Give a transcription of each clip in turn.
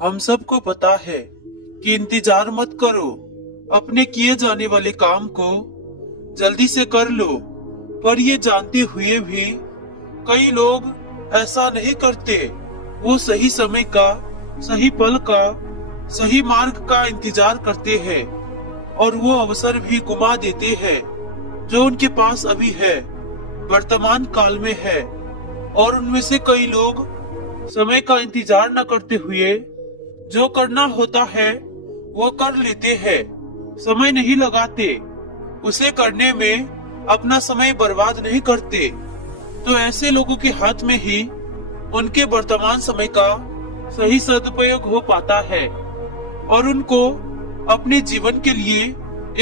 हम सबको पता है कि इंतजार मत करो, अपने किए जाने वाले काम को जल्दी से कर लो। पर ये जानते हुए भी कई लोग ऐसा नहीं करते। वो सही समय का, सही पल का, सही मार्ग का इंतजार करते हैं और वो अवसर भी गुमा देते हैं जो उनके पास अभी है, वर्तमान काल में है। और उनमें से कई लोग समय का इंतजार न करते हुए जो करना होता है वो कर लेते हैं, समय नहीं लगाते, उसे करने में अपना समय बर्बाद नहीं करते। तो ऐसे लोगों के हाथ में ही उनके वर्तमान समय का सही सदुपयोग हो पाता है और उनको अपने जीवन के लिए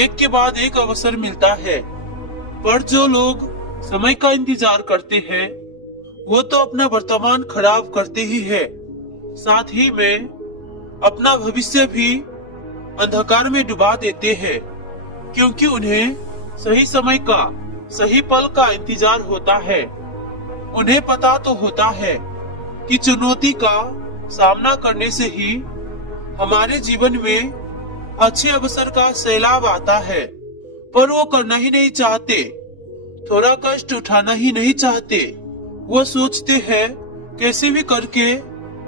एक के बाद एक अवसर मिलता है। पर जो लोग समय का इंतजार करते हैं वो तो अपना वर्तमान खराब करते ही है, साथ ही में अपना भविष्य भी अंधकार में डुबा देते हैं, क्योंकि उन्हें सही समय का, सही पल का इंतजार होता है। उन्हें पता तो होता है कि चुनौती का सामना करने से ही हमारे जीवन में अच्छे अवसर का सैलाब आता है, पर वो करना ही नहीं चाहते, थोड़ा कष्ट उठाना ही नहीं चाहते। वो सोचते हैं कैसे भी करके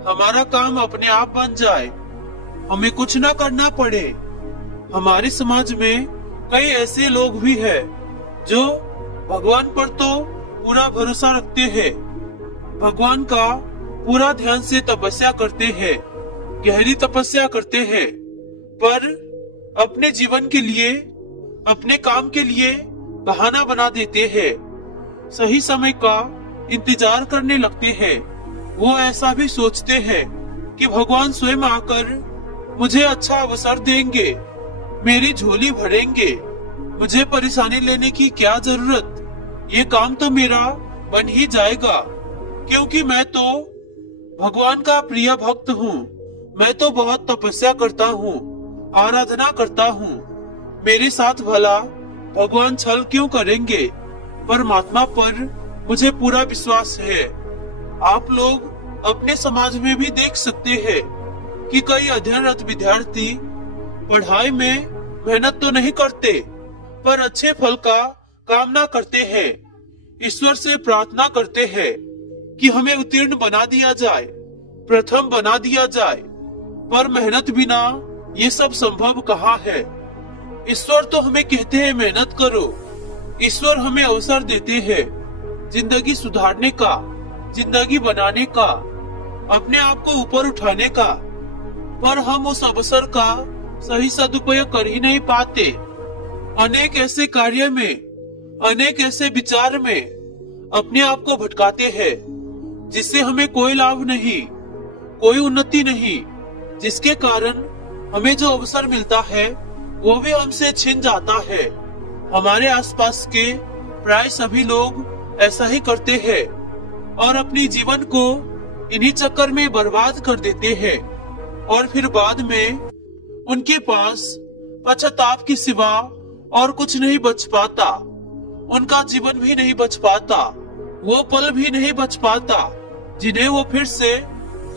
हमारा काम अपने आप बन जाए, हमें कुछ ना करना पड़े। हमारे समाज में कई ऐसे लोग भी हैं जो भगवान पर तो पूरा भरोसा रखते हैं, भगवान का पूरा ध्यान से तपस्या करते हैं, गहरी तपस्या करते हैं, पर अपने जीवन के लिए, अपने काम के लिए बहाना बना देते हैं, सही समय का इंतजार करने लगते हैं। वो ऐसा भी सोचते हैं कि भगवान स्वयं आकर मुझे अच्छा अवसर देंगे, मेरी झोली भरेंगे, मुझे परेशानी लेने की क्या जरूरत, ये काम तो मेरा बन ही जाएगा, क्योंकि मैं तो भगवान का प्रिय भक्त हूँ, मैं तो बहुत तपस्या करता हूँ, आराधना करता हूँ, मेरे साथ भला भगवान छल क्यों करेंगे। परमात्मा पर मुझे पूरा विश्वास है। आप लोग अपने समाज में भी देख सकते हैं कि कई अध्ययनरत विद्यार्थी पढ़ाई में मेहनत तो नहीं करते, पर अच्छे फल का कामना करते हैं, ईश्वर से प्रार्थना करते हैं कि हमें उत्तीर्ण बना दिया जाए, प्रथम बना दिया जाए। पर मेहनत बिना ये सब संभव कहाँ है। ईश्वर तो हमें कहते हैं मेहनत करो, ईश्वर हमें अवसर देते हैं जिंदगी सुधारने का, जिंदगी बनाने का, अपने आप को ऊपर उठाने का, पर हम उस अवसर का सही सदुपयोग कर ही नहीं पाते। अनेक ऐसे कार्य में, अनेक ऐसे विचार में अपने आप को भटकाते हैं जिससे हमें कोई लाभ नहीं, कोई उन्नति नहीं, जिसके कारण हमें जो अवसर मिलता है वो भी हमसे छिन जाता है। हमारे आसपास के प्राय सभी लोग ऐसा ही करते हैं और अपनी जीवन को इन्हीं चक्कर में बर्बाद कर देते हैं और फिर बाद में उनके पास पश्चाताप के सिवा और कुछ नहीं बच पाता, उनका जीवन भी नहीं बच पाता, वो पल भी नहीं बच पाता जिन्हें वो फिर से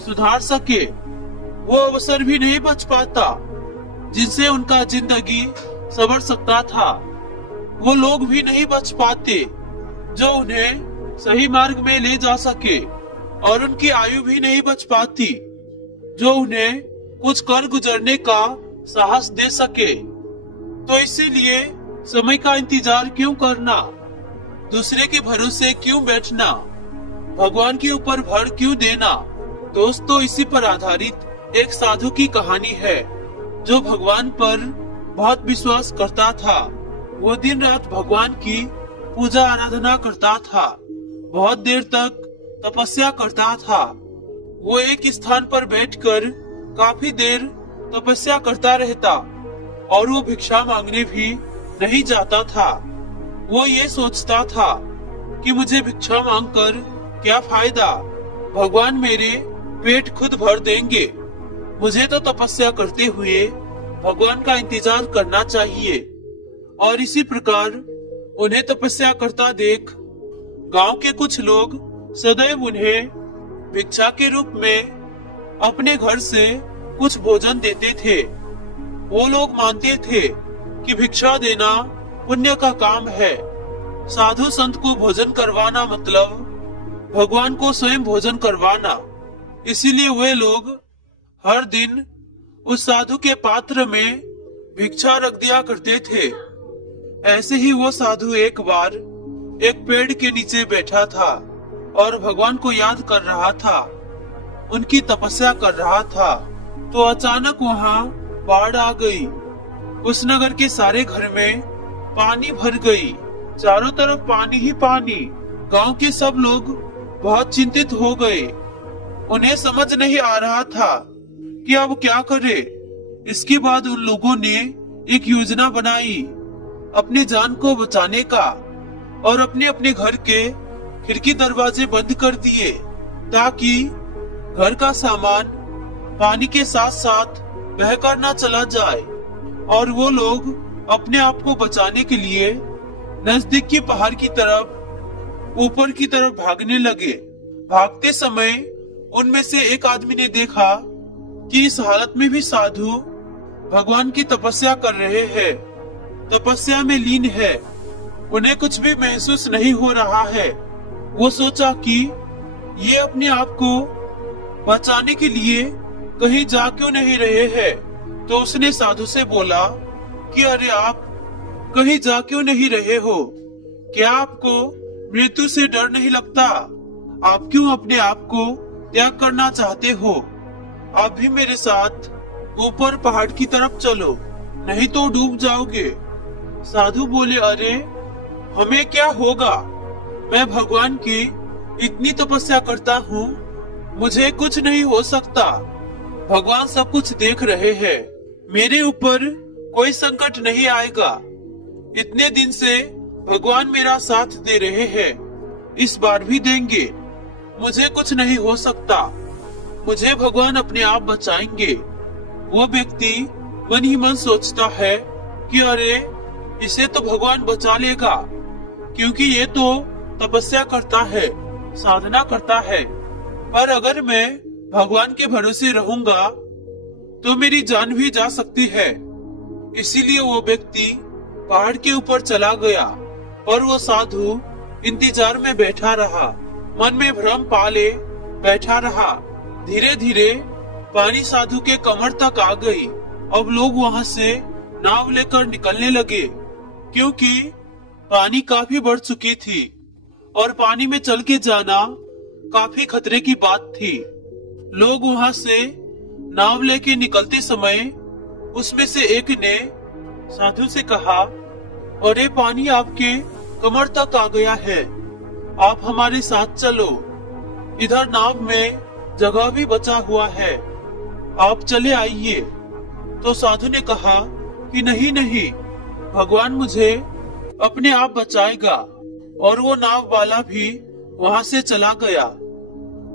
सुधार सके, वो अवसर भी नहीं बच पाता जिनसे उनका जिंदगी संवर सकता था, वो लोग भी नहीं बच पाते जो उन्हें सही मार्ग में ले जा सके, और उनकी आयु भी नहीं बच पाती जो उन्हें कुछ कर गुजरने का साहस दे सके। तो इसीलिए समय का इंतजार क्यों करना, दूसरे के भरोसे क्यों बैठना, भगवान के ऊपर भर क्यों देना। दोस्तों, इसी पर आधारित एक साधु की कहानी है जो भगवान पर बहुत विश्वास करता था। वो दिन रात भगवान की पूजा आराधना करता था, बहुत देर तक तपस्या करता था। वो एक स्थान पर बैठकर काफी देर तपस्या करता रहता और वो भिक्षा मांगने भी नहीं जाता था। वो ये सोचता था कि मुझे भिक्षा मांगकर क्या फायदा, भगवान मेरे पेट खुद भर देंगे, मुझे तो तपस्या करते हुए भगवान का इंतजार करना चाहिए। और इसी प्रकार उन्हें तपस्या करता देख गांव के कुछ लोग सदैव उन्हें भिक्षा के रूप में अपने घर से कुछ भोजन देते थे। वो लोग मानते थे कि भिक्षा देना पुण्य का काम है। साधु संत को भोजन करवाना मतलब भगवान को स्वयं भोजन करवाना। इसीलिए वे लोग हर दिन उस साधु के पात्र में भिक्षा रख दिया करते थे। ऐसे ही वो साधु एक बार एक पेड़ के नीचे बैठा था और भगवान को याद कर रहा था, उनकी तपस्या कर रहा था। तो अचानक वहाँ बाढ़ आ गई। उस नगर के सारे घर में पानी भर गई, चारों तरफ पानी ही पानी। गांव के सब लोग बहुत चिंतित हो गए। उन्हें समझ नहीं आ रहा था कि अब क्या करे। इसके बाद उन लोगों ने एक योजना बनाई अपनी जान को बचाने का और अपने अपने घर के खिड़की दरवाजे बंद कर दिए ताकि घर का सामान पानी के साथ साथ बहकर न चला जाए। और वो लोग अपने आप को बचाने के लिए नजदीक की पहाड़ की तरफ ऊपर की तरफ भागने लगे। भागते समय उनमें से एक आदमी ने देखा कि इस हालत में भी साधु भगवान की तपस्या कर रहे हैं, तपस्या में लीन है, उन्हें कुछ भी महसूस नहीं हो रहा है। वो सोचा कि ये अपने आप को बचाने के लिए कहीं जा क्यों नहीं रहे हैं। तो उसने साधु से बोला कि अरे आप कहीं जा क्यों नहीं रहे हो? क्या आपको मृत्यु से डर नहीं लगता? आप क्यों अपने आप को त्याग करना चाहते हो? आप भी मेरे साथ ऊपर पहाड़ की तरफ चलो, नहीं तो डूब जाओगे। साधु बोले, अरे हमें क्या होगा? मैं भगवान की इतनी तपस्या करता हूँ, मुझे कुछ नहीं हो सकता। भगवान सब कुछ देख रहे हैं, मेरे ऊपर कोई संकट नहीं आएगा। इतने दिन से भगवान मेरा साथ दे रहे हैं, इस बार भी देंगे। मुझे कुछ नहीं हो सकता, मुझे भगवान अपने आप बचाएंगे। वो व्यक्ति मन ही मन सोचता है कि अरे इसे तो भगवान बचा लेगा, क्योंकि ये तो तपस्या करता है, साधना करता है। पर अगर मैं भगवान के भरोसे रहूंगा तो मेरी जान भी जा सकती है। इसीलिए वो व्यक्ति पहाड़ के ऊपर चला गया और वो साधु इंतजार में बैठा रहा, मन में भ्रम पाले बैठा रहा। धीरे धीरे पानी साधु के कमर तक आ गई। अब लोग वहाँ से नाव लेकर निकलने लगे, क्योंकि पानी काफी बढ़ चुकी थी और पानी में चल के जाना काफी खतरे की बात थी। लोग वहाँ से नाव लेके निकलते समय उसमें से एक ने साधु से कहा, अरे पानी आपके कमर तक आ गया है, आप हमारे साथ चलो, इधर नाव में जगह भी बचा हुआ है, आप चले आइए। तो साधु ने कहा कि नहीं नहीं, भगवान मुझे अपने आप बचाएगा। और वो नाव वाला भी वहाँ से चला गया।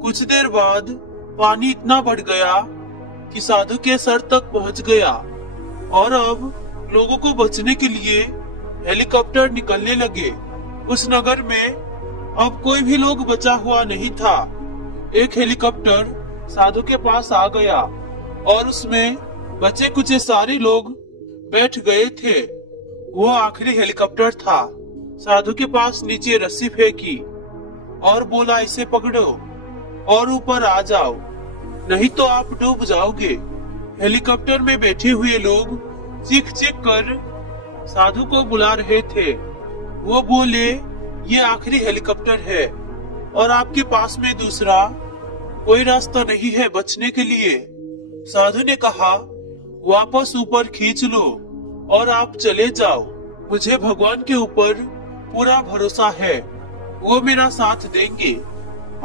कुछ देर बाद पानी इतना बढ़ गया कि साधु के सर तक पहुँच गया और अब लोगों को बचने के लिए हेलीकॉप्टर निकलने लगे। उस नगर में अब कोई भी लोग बचा हुआ नहीं था। एक हेलीकॉप्टर साधु के पास आ गया और उसमें बचे कुचे सारे लोग बैठ गए थे। वो आखिरी हेलीकॉप्टर था। साधु के पास नीचे रस्सी फेंकी और बोला, इसे पकड़ो और ऊपर आ जाओ, नहीं तो आप डूब जाओगे। हेलीकॉप्टर में बैठे हुए लोग चीख चीख कर साधु को बुला रहे थे। वो बोले, ये आखिरी हेलीकॉप्टर है और आपके पास में दूसरा कोई रास्ता नहीं है बचने के लिए। साधु ने कहा, वापस ऊपर खींच लो और आप चले जाओ। मुझे भगवान के ऊपर पूरा भरोसा है, वो मेरा साथ देंगे।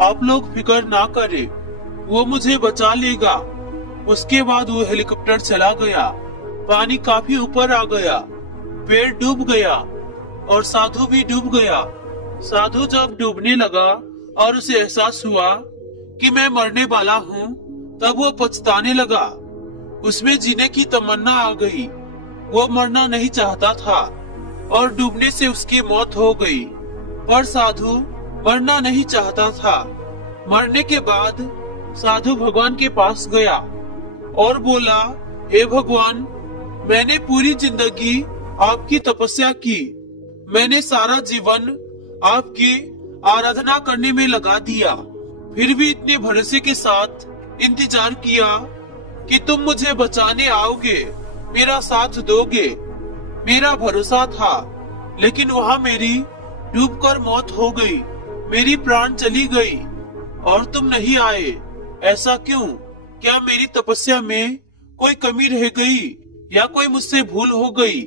आप लोग फिक्र ना करें, वो मुझे बचा लेगा। उसके बाद वो हेलीकॉप्टर चला गया। पानी काफी ऊपर आ गया, पेड़ डूब गया और साधु भी डूब गया। साधु जब डूबने लगा और उसे एहसास हुआ कि मैं मरने वाला हूँ, तब वो पछताने लगा। उसमें जीने की तमन्ना आ गई। वो मरना नहीं चाहता था और डूबने से उसकी मौत हो गई। पर साधु मरना नहीं चाहता था। मरने के बाद साधु भगवान के पास गया और बोला, हे भगवान, मैंने पूरी जिंदगी आपकी तपस्या की, मैंने सारा जीवन आपकी आराधना करने में लगा दिया, फिर भी इतने भरोसे के साथ इंतजार किया कि तुम मुझे बचाने आओगे, मेरा साथ दोगे। मेरा भरोसा था, लेकिन वहाँ मेरी डूबकर मौत हो गई, मेरी प्राण चली गई और तुम नहीं आए। ऐसा क्यों? क्या मेरी तपस्या में कोई कमी रह गई या कोई मुझसे भूल हो गई,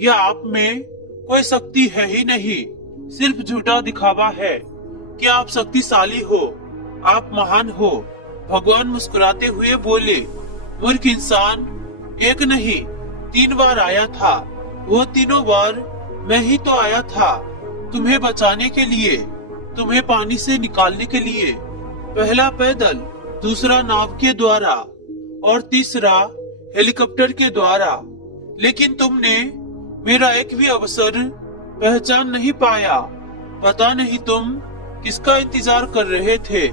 या आप में कोई शक्ति है ही नहीं, सिर्फ झूठा दिखावा है कि आप शक्तिशाली हो, आप महान हो। भगवान मुस्कुराते हुए बोले, मूर्ख इंसान, एक नहीं 3 बार आया था, वो तीनों बार मैं ही तो आया था, तुम्हें बचाने के लिए, तुम्हें पानी से निकालने के लिए। पहला पैदल, दूसरा नाव के द्वारा और तीसरा हेलीकॉप्टर के द्वारा, लेकिन तुमने मेरा एक भी अवसर पहचान नहीं पाया। पता नहीं तुम किसका इंतजार कर रहे थे,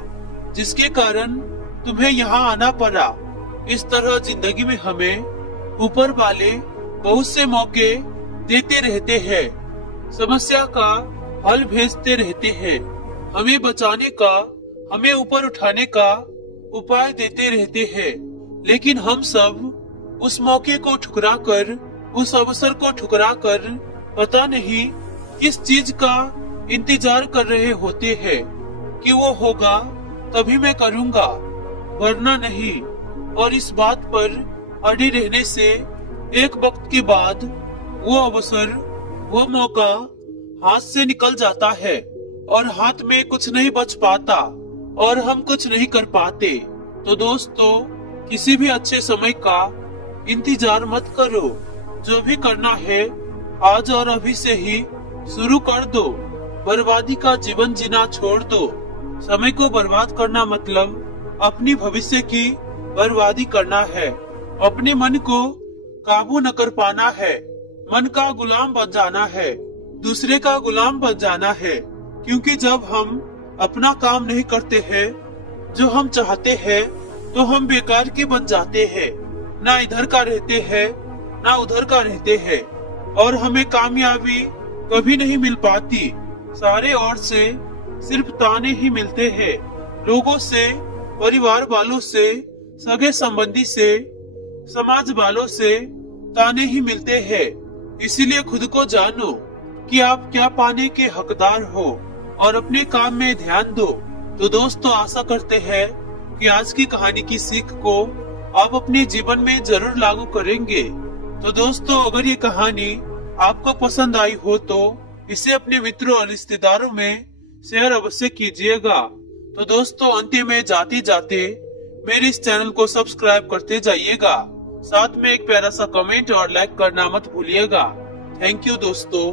जिसके कारण तुम्हें यहाँ आना पड़ा। इस तरह जिंदगी में हमें ऊपर वाले बहुत से मौके देते रहते हैं, समस्या का हल भेजते रहते हैं, हमें बचाने का, हमें ऊपर उठाने का उपाय देते रहते हैं, लेकिन हम सब उस मौके को ठुकरा कर, उस अवसर को ठुकरा कर पता नहीं किस चीज का इंतजार कर रहे होते हैं कि वो होगा तभी मैं करूँगा, वरना नहीं। और इस बात पर अड़े रहने से एक वक्त के बाद वो अवसर, वो मौका हाथ से निकल जाता है और हाथ में कुछ नहीं बच पाता और हम कुछ नहीं कर पाते। तो दोस्तों, किसी भी अच्छे समय का इंतजार मत करो, जो भी करना है आज और अभी से ही शुरू कर दो। बर्बादी का जीवन जीना छोड़ दो। समय को बर्बाद करना मतलब अपनी भविष्य की बर्बादी करना है। अपने मन को काबू न कर पाना है, मन का गुलाम बन जाना है, दूसरे का गुलाम बन जाना है। क्योंकि जब हम अपना काम नहीं करते हैं जो हम चाहते हैं, तो हम बेकार के बन जाते हैं, ना इधर का रहते हैं ना उधर का रहते हैं, और हमें कामयाबी कभी नहीं मिल पाती। सारे ओर से सिर्फ ताने ही मिलते हैं, लोगों से, परिवार वालों से, सगे संबंधी से, समाज वालों से ताने ही मिलते हैं। इसीलिए खुद को जानो कि आप क्या पाने के हकदार हो और अपने काम में ध्यान दो। तो दोस्तों, आशा करते हैं कि आज की कहानी की सीख को आप अपने जीवन में जरूर लागू करेंगे। तो दोस्तों, अगर ये कहानी आपको पसंद आई हो तो इसे अपने मित्रों और रिश्तेदारों में शेयर अवश्य कीजिएगा। तो दोस्तों, अंत में जाते जाते मेरे इस चैनल को सब्सक्राइब करते जाइएगा, साथ में एक प्यारा सा कमेंट और लाइक करना मत भूलिएगा। थैंक यू दोस्तों।